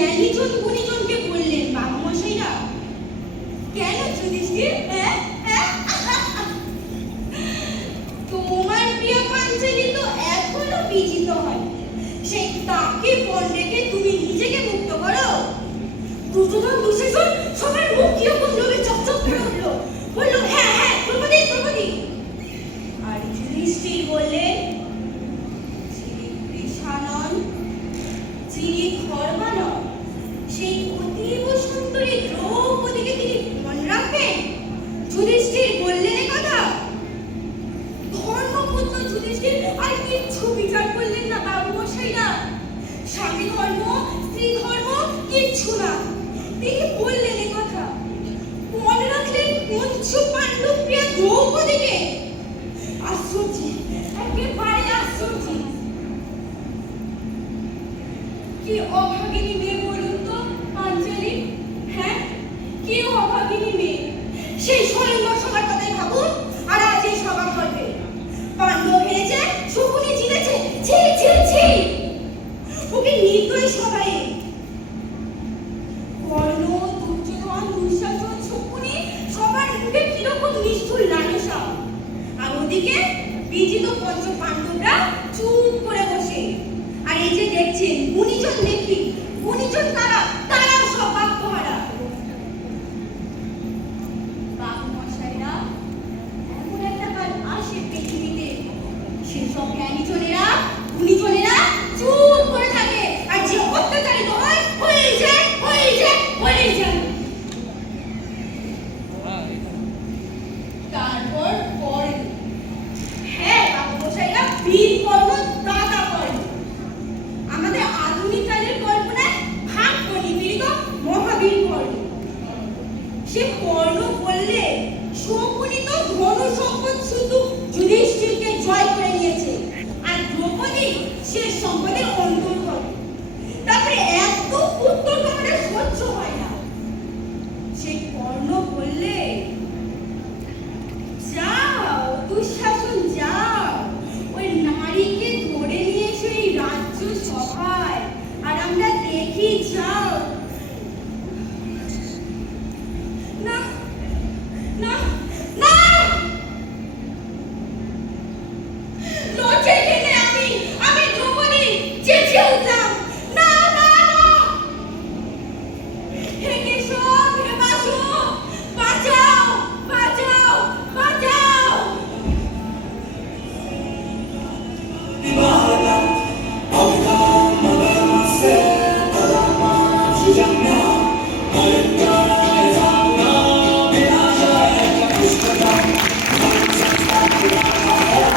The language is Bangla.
জ্ঞানীজন গুণীজনকে বললেন বাবু মশাইরা, কেন যুধিষ্ঠির? তোমার প্রিয় পাঞ্চালী তো এখনো বিজিত হয়, সেই তাকে পণ রেখে তুমি নিজেকে মুক্ত করো। দুর্যোধন দুঃশাসন সবার মুখ কিরকম লোভে চকচক করে উঠল, বলল হ্যাঁ হ্যাঁ দ্রৌপদী দ্রৌপদী। আর যুধিষ্ঠির বললেন, যিনি কৃষানন, যিনি ধর্মানন, সেই অতীব সুন্দরী দ্রৌপদীকে তিনি মনে রাখবেন? যুধিষ্ঠির বললেন এ কথা। ধর্মপুত্র যুধিষ্ঠির আর কিচ্ছু বিচার করলেন না বাবু মশাইরা। স্বামী ধর্ম স্ত্রী ধর্ম কিচ্ছু না, তিনি বললেন এ কথা। মনে রাখলেন পঞ্চ পাণ্ডব প্রিয়া দ্রৌপদীকে। আশ্চর্য, একেবারে আশ্চর্য। কি অভাগিনী মেয়ে বলুন তো পাঞ্চালী? হ্যাঁ, কি অভাগিনী মেয়ে। সেই স্বয়ংবর সবার কথাই ভাবুন, আর আজ এই সভা করবে। পাণ্ডব হেরেছে, শকুনি জিতেছে, ছি ছি ছি। ওকে নির্দয় সবাই। কর্ণ, দুর্যোধন, দুঃশাসন, শকুনি সবার মুখে কিরকম নিষ্ঠুর লালসা। আর ওদিকে বিজিত পঞ্চ পাণ্ডবরা চুপ করে বসে। আর এই যে দেখছেন গুণীজন, দেখি গুণীজন তারাও সব বাক্যহারা। বাবু মশাইরা, এমন একটা কাল আসে পৃথিবীতে, সেসব জ্ঞানীজনেরা গুণীজনেরা চুপ করে থাকে, আর যে অত্যাচারিত হয় হয়ে যায় হয়ে যায় হয়ে যায়। তারপর পরে হ্যাঁ বাবু মশাইরা, বীর কর্ম দাদা কর্ম। আমাদের আধুনিক কালের কল্পনায় ভাগ্য নিপীড়িত মহাবীর কর্ণ। সে কর্ণ বললে শকুনি তো ধন সম্পদ শুধু যুধিষ্ঠিরকে জয় করে নিয়েছে, আর দ্রৌপদী সে সম্পদের অন্তর্গত। তারপরে এত উত্তর তোমাদের সহ্য হয় না। সে কর্ণ বললে, যাও দুঃশাসন যাও, ওই নারীকে ধরে নিয়ে এসো এই রাজ্য সভায়, আর আমরা দেখি যাও। না না না, লজ্জায় কেঁদে আমি দ্রৌপদী চেঁচিয়ে উঠলাম, না না না। হেগে